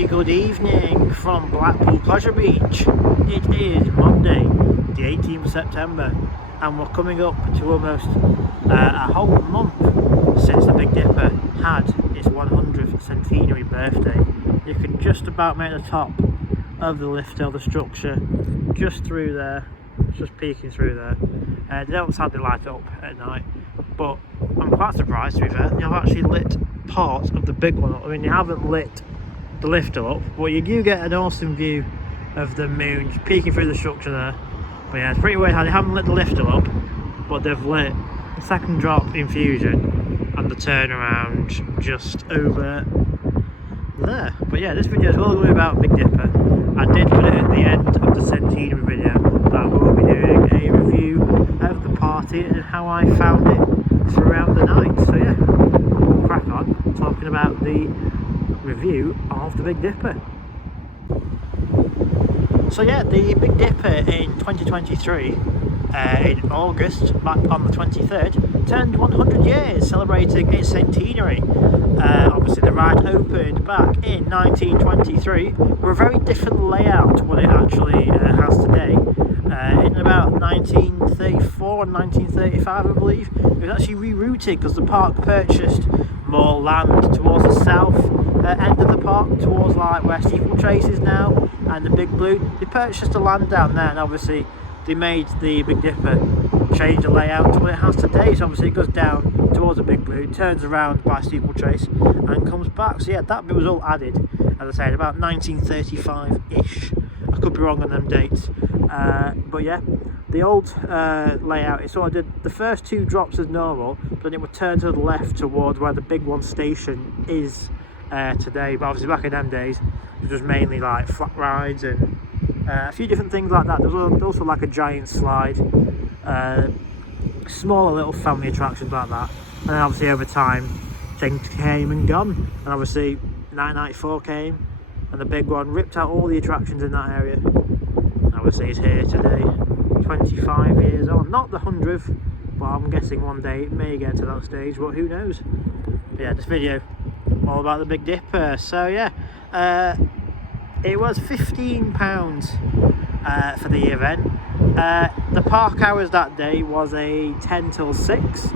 very good evening from Blackpool Pleasure Beach. It is Monday, the 18th of September, and we're coming up to almost a whole month since the Big Dipper had its 100th centenary birthday. You can just about make the top of the lift hill, the structure, just through there, just peeking through there. They don't sadly light up at night, but I'm quite surprised, to be fair. You've actually lit part of the big one up. I mean, you haven't lit the lift hill up, but you do get an awesome view of the moon just peeking through the structure there. But yeah, it's pretty weird how they haven't lit the lift hill up, but they've lit the second drop infusion and the turnaround just over there. But yeah, this video is all going to be about Big Dipper. I did put it at the end of the centenary video that we'll be doing a review of the party and how I found it throughout the night. So yeah, we'll crack on talking about the review of the Big Dipper. So yeah, the Big Dipper in 2023, in August, back on the 23rd, turned 100 years, celebrating its centenary. Obviously the ride opened back in 1923 with a very different layout to what it actually has today. In about 1934 and 1935, I believe, it was actually rerouted because the park purchased more land towards the south end of the park, towards like where Steeplechase is now and the Big Blue. They purchased the land down there, and obviously they made the Big Dipper change the layout to what it has today. So obviously it goes down towards the Big Blue, turns around by Steeplechase and comes back. So yeah, that bit was all added, as I said, about 1935-ish. I could be wrong on them dates, but yeah, the old layout, it sort of did the first two drops as normal, but then it would turn to the left towards where the Big One station is today. But obviously back in them days it was mainly like flat rides and a few different things like that. There was also like a giant slide, smaller little family attractions like that. And then obviously over time things came and gone, and obviously 1994 came and the Big One ripped out all the attractions in that area. Obviously it's here today, 25 years on, not the 100th, but I'm guessing one day it may get to that stage, but who knows. But yeah, this video all about the Big Dipper. So yeah, it was £15 for the event. The park hours that day was a 10 till 6.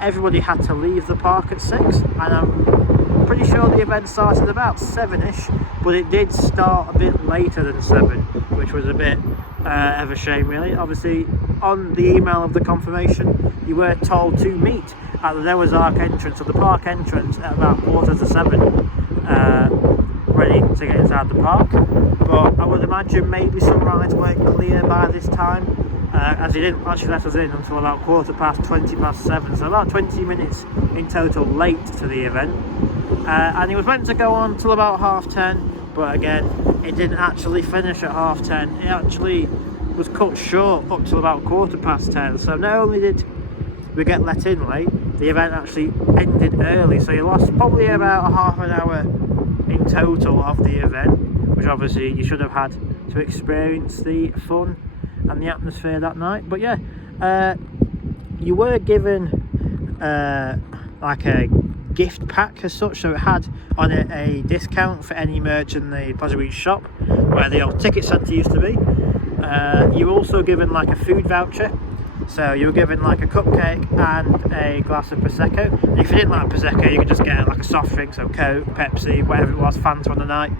Everybody had to leave the park at 6, and I'm pretty sure the event started about 7ish, but it did start a bit later than 7, which was a bit of a shame really. Obviously on the email of the confirmation you were told to meet at the Noah's Ark entrance, or the park entrance, at about 6:45, ready to get inside the park. But I would imagine maybe some rides weren't clear by this time, as he didn't actually let us in until about 7:15, so about 20 minutes in total late to the event. And he was meant to go on till about 10:30, but again it didn't actually finish at 10:30. It actually was cut short up till about 10:15. So not only did we get let in late, the event actually ended early, so you lost probably about a half an hour in total of the event, which obviously you should have had to experience the fun and the atmosphere that night. But yeah, you were given like a gift pack as such, so it had on it a discount for any merch in the Pleasure Beach shop where the old ticket centre used to be. You were also given like a food voucher, so you were given like a cupcake and a glass of Prosecco. And if you didn't like Prosecco, you could just get like a soft drink, so Coke, Pepsi, whatever it was, Fanta on the night,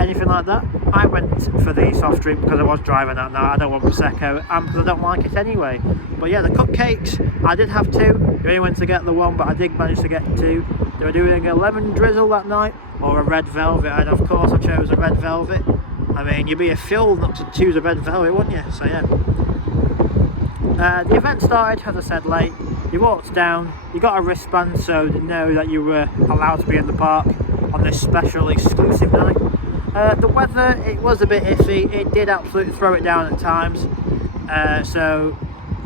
anything like that. I went for the soft drink because I was driving that night. I don't want Prosecco, and because I don't like it anyway. But yeah, the cupcakes, I did have 2. I only went to get the 1, but I did manage to get 2. They were doing a lemon drizzle that night, or a red velvet, and of course I chose a red velvet. I mean, you'd be a fool not to choose a red velvet, wouldn't you? So yeah. The event started, as I said, late. You walked down, you got a wristband so to know that you were allowed to be in the park on this special exclusive night. The weather, it was a bit iffy. It did absolutely throw it down at times. So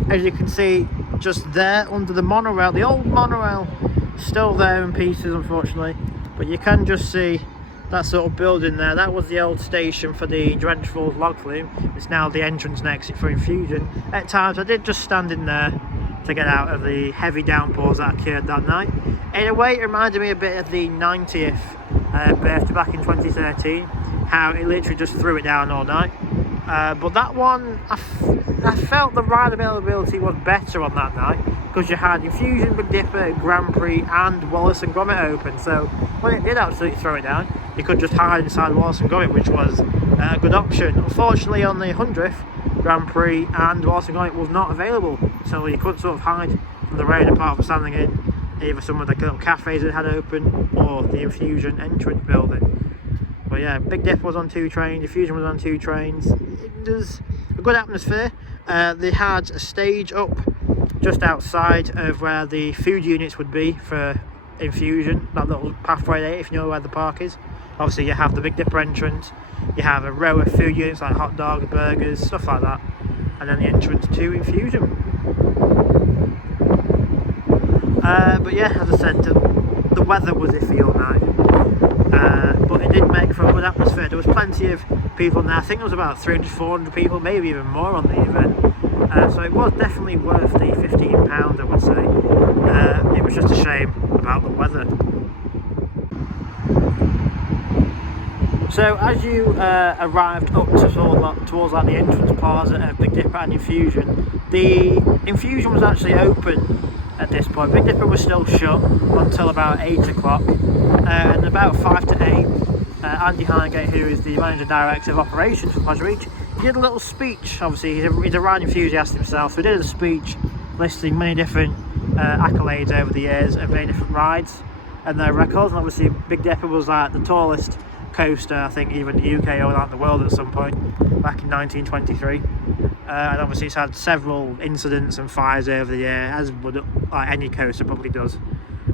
as you can see, just there under the monorail, the old monorail, still there in pieces unfortunately, but you can just see that sort of building there. That was the old station for the Drench Falls log flume. It's now the entrance and exit for infusion. At times I did just stand in there to get out of the heavy downpours that occurred that night. In a way it reminded me a bit of the 90th birthday back in 2013, how it literally just threw it down all night. But that one, I felt the ride availability was better on that night, because you had Infusion, Big Dipper, Grand Prix and Wallace and Gromit open. So when it did absolutely throw it down, you could just hide inside Wallace and Gromit, which was a good option. Unfortunately, on the 100th, Grand Prix and Wallace and Gromit was not available, so you couldn't sort of hide from the rain apart from standing in either some of the little cafes that had open or the Infusion entrance building. But yeah, Big Dipper was on 2 trains, Infusion was on 2 trains. It was a good atmosphere. They had a stage up just outside of where the food units would be for Infusion, that little pathway there, if you know where the park is. Obviously you have the Big Dipper entrance, you have a row of food units like hot dogs, burgers, stuff like that, and then the entrance to Infusion. But yeah, as I said, the weather was iffy all night, but it did make for a good atmosphere. There was plenty of people in there. I think there was about 300, 400 people, maybe even more on the event. So it was definitely worth the £15, I would say. It was just a shame about the weather. So as you arrived up towards like the entrance plaza of Big Dipper and Infusion, the Infusion was actually open at this point. Big Dipper was still shut until about 8 o'clock, and about 5 to 8, Andy Highgate, who is the Manager Director of Operations for Pleasure Reach, he did a little speech. Obviously he's a ride enthusiast himself, so he did a speech listing many different accolades over the years of many different rides and their records. And obviously Big Dipper was like the tallest coaster, I think, even the UK or like the world at some point back in 1923. And obviously it's had several incidents and fires over the year, as would like any coaster probably does.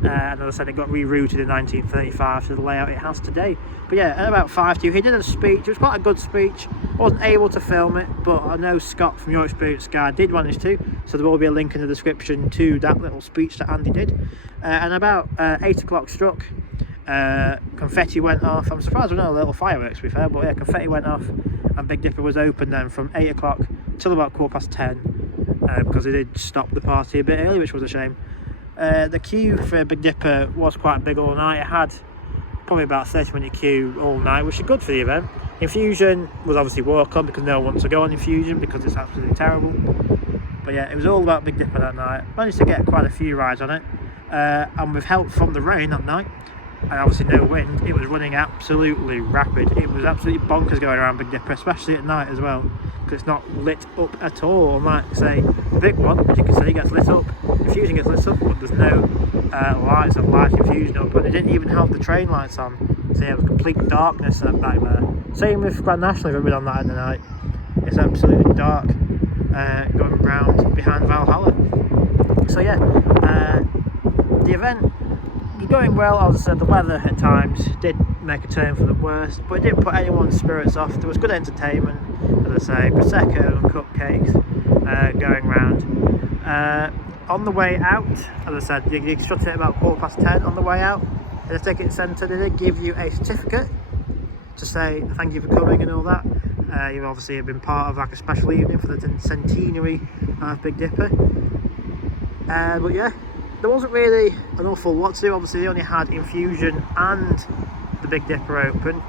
And as I said, it got rerouted in 1935 to the layout it has today. But yeah, at about 5 to, he did a speech. It was quite a good speech. I wasn't able to film it, but I know Scott from Your Experience Guy did manage to, so there will be a link in the description to that little speech that Andy did. And about 8 o'clock struck, confetti went off. I'm surprised there were no little fireworks, to be fair, but yeah, confetti went off, and Big Dipper was open then from 8 o'clock till about 10:15, because they did stop the party a bit early, which was a shame. The queue for Big Dipper was quite big all night. It had probably about a 30-minute queue all night, which is good for the event. Infusion was obviously walk on because no one wants to go on Infusion because it's absolutely terrible. But yeah, it was all about Big Dipper that night. Managed to get quite a few rides on it, and with help from the rain that night, and obviously no wind, it was running absolutely rapid. It was absolutely bonkers going around Big Dipper, especially at night as well, because it's not lit up at all. Unlike, say, the big one, as you can see, gets lit up. Infusion gets lit up, but there's no lights of light Infusion up, and they didn't even have the train lights on, so it was complete darkness back there. Same with Grand National, if you've been on that in the night. It's absolutely dark going round behind Valhalla. So yeah, the event going well. As I said, the weather at times did make a turn for the worst, but it didn't put anyone's spirits off. There was good entertainment, as I say, prosecco and cupcakes going round. On the way out, as I said, you struck it about 10:15 on the way out. In the ticket centre, they did give you a certificate to say thank you for coming and all that. You've obviously been part of like a special evening for the Centenary of Big Dipper. But yeah, there wasn't really an awful lot to do. Obviously they only had Infusion and the Big Dipper open.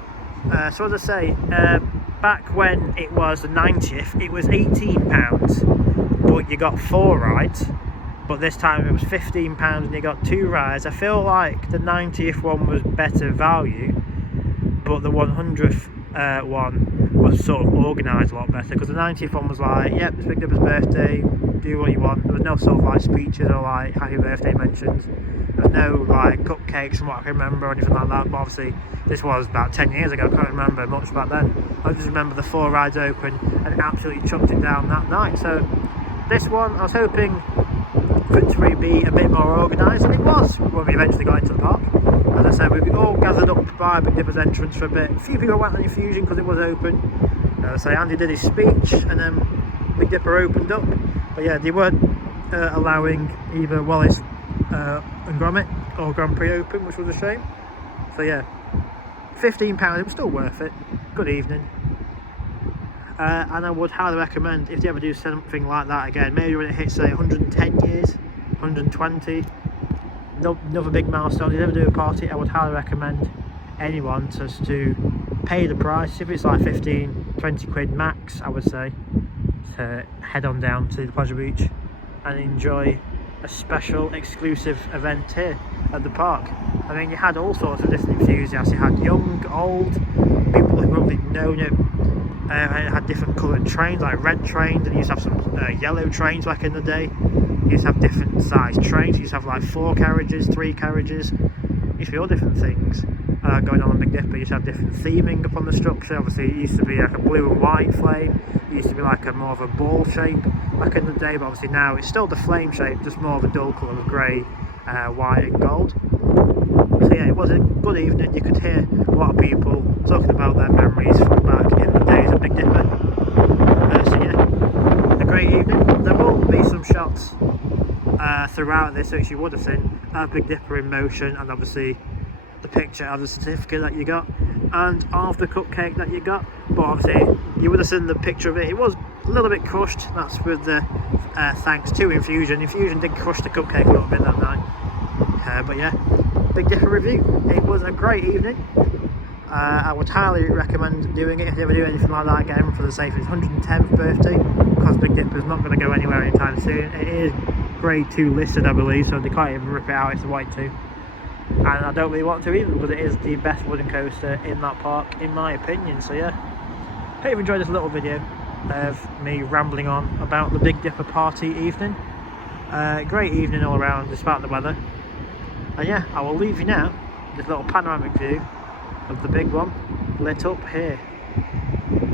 So as I say, back when it was the 90th, it was £18, but you got 4 rides. But this time it was £15 and you got 2 rides. I feel like the 90th one was better value, but the 100th one was sort of organised a lot better, because the 90th one was like, yep, it's Big Dipper's birthday, do what you want. There was no sort of like speeches or like happy birthday mentions. There was no like cupcakes from what I can remember or anything like that. But obviously this was about 10 years ago, I can't remember much back then. I just remember the 4 rides open and absolutely chucked it down that night. So this one, I was hoping for it to be a bit more organised, and it was when we eventually got into the park. As I said, we all gathered up by Big Dipper's entrance for a bit. A few people went on Infusion because it was open. As I say, Andy did his speech and then Big Dipper opened up. But yeah, they weren't allowing either Wallace and Gromit or Grand Prix open, which was a shame. So yeah, £15, it was still worth it. Good evening. And I would highly recommend, if they ever do something like that again, maybe when it hits say 110 years, 120, another big milestone, if they ever do a party, I would highly recommend anyone to pay the price. If it's like 15-20 quid max, I would say, to head on down to the Pleasure Beach and enjoy a special exclusive event here at the park. I mean, you had all sorts of different enthusiasts. You had young, old, people who probably known it. It had different coloured trains, like red trains, and you used to have some yellow trains back in the day. You used to have different sized trains. You used to have like 4 carriages, 3 carriages. It used to be all different things going on Big Dipper. You used to have different theming upon the structure. Obviously, it used to be like a blue and white flame. It used to be like a more of a ball shape back in the day, but obviously now it's still the flame shape, just more of a dull colour of grey, white and gold. So yeah, it was a good evening. You could hear a lot of people talking about their memories from back in the days of Big Dipper. So yeah, a great evening. There will be some shots throughout this, which you would have seen, of Big Dipper in motion, and obviously the picture of the certificate that you got and of the cupcake that you got. But obviously you would have seen the picture of it. It was a little bit crushed. That's with the thanks to Infusion. Infusion did crush the cupcake a little bit that night. But yeah, Big Dipper review. It was a great evening. I would highly recommend doing it if you ever do anything like that again for the sake of its 110th birthday, because Big Dipper is not going to go anywhere anytime soon. It is grade 2 listed, I believe, so they can't even rip it out. It's a white 2. And I don't really want to either, because it is the best wooden coaster in that park, in my opinion. So yeah, hope you've enjoyed this little video of me rambling on about the Big Dipper party evening. Great evening all around, despite the weather. And yeah, I will leave you now with this little panoramic view of the big one lit up here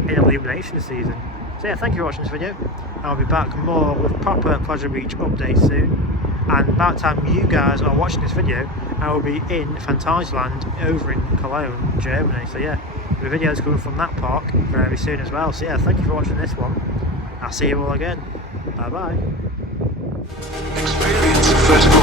in illumination season. So yeah, thank you for watching this video. I'll be back more with proper Pleasure Beach updates soon. And by the time you guys are watching this video, I will be in Phantasialand over in Cologne, Germany. So yeah, the videos coming from that park very soon as well. So yeah, thank you for watching this one. I'll see you all again. Bye bye. Experience vertical